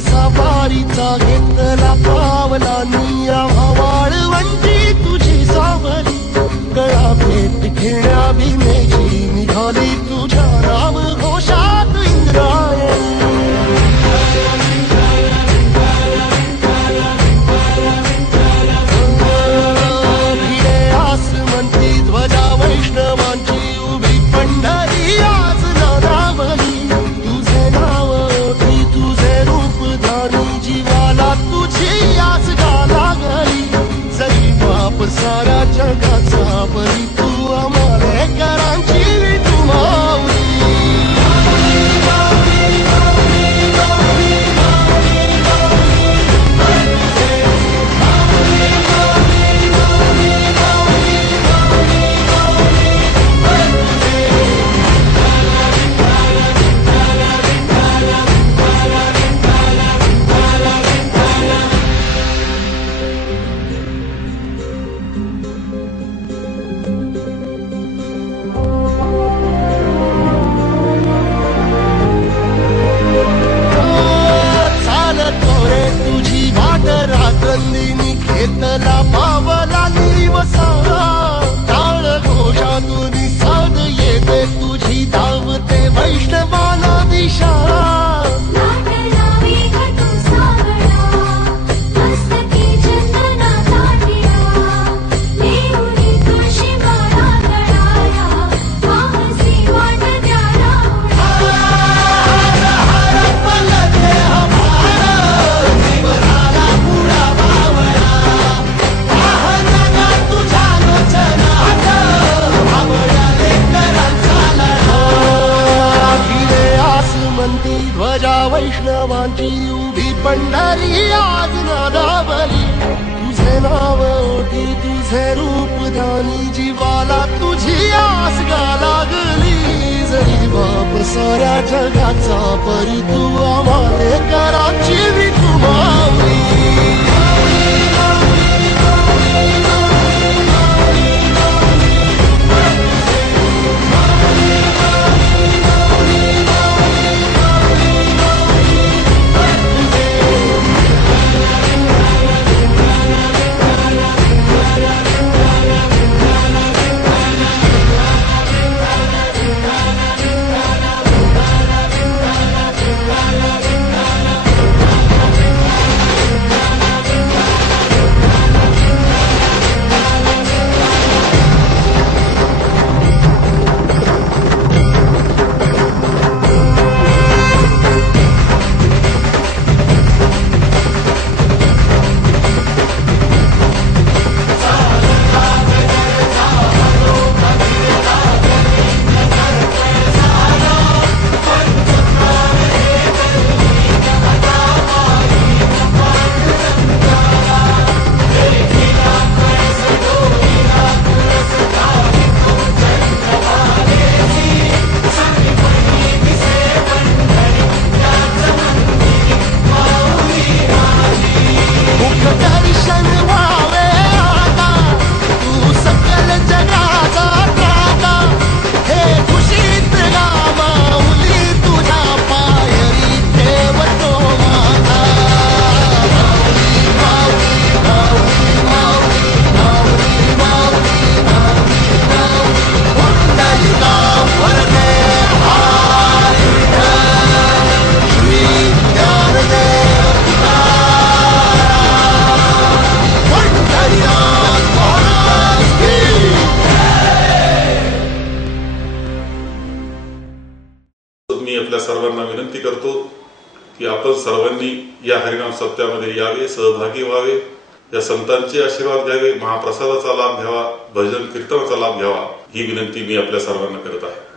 वसा वारीचा घेतला पावला निया वाळवंटी तुझी सावली गळा भेट घेण्या भीमेची निघाली तुझ्या नाम घोषात इंद्रायणी भिडे आसमंती ध्वजा वैष्णवांची उभी पंढरी आज नादावली तुझे नाव ओठी तुझे रूप धानी जीवाला तुझी आज गाला गली जरी बाप सारा जगाचा बली तू आमालेकरांची तू माऊली रात्रंदिनी घेतला पावला निवसा टाळ घोषातून साध येते तुझी धावते वैष्णवाला दिशा ध्वजा वैष्णवांची उभी पंढरी आज नादावली तुझे नाव ओठी तुझे रूप धानी जीवाला तुझी आस गा लागली जरी बाप साऱ्या जगाचा परी तू आमालेकरांची विठू माऊली मी आपल्या सर्वांना विनंती करतो की आपण सर्वांनी या हरिनाम सप्त्यामध्ये यावे सहभागी व्हावे या संतांचे आशीर्वाद घ्यावे महाप्रसादाचा लाभ घ्यावा भजन कीर्तनाचा लाभ घ्यावा ही विनंती मी आपल्या सर्वांना करत आहे।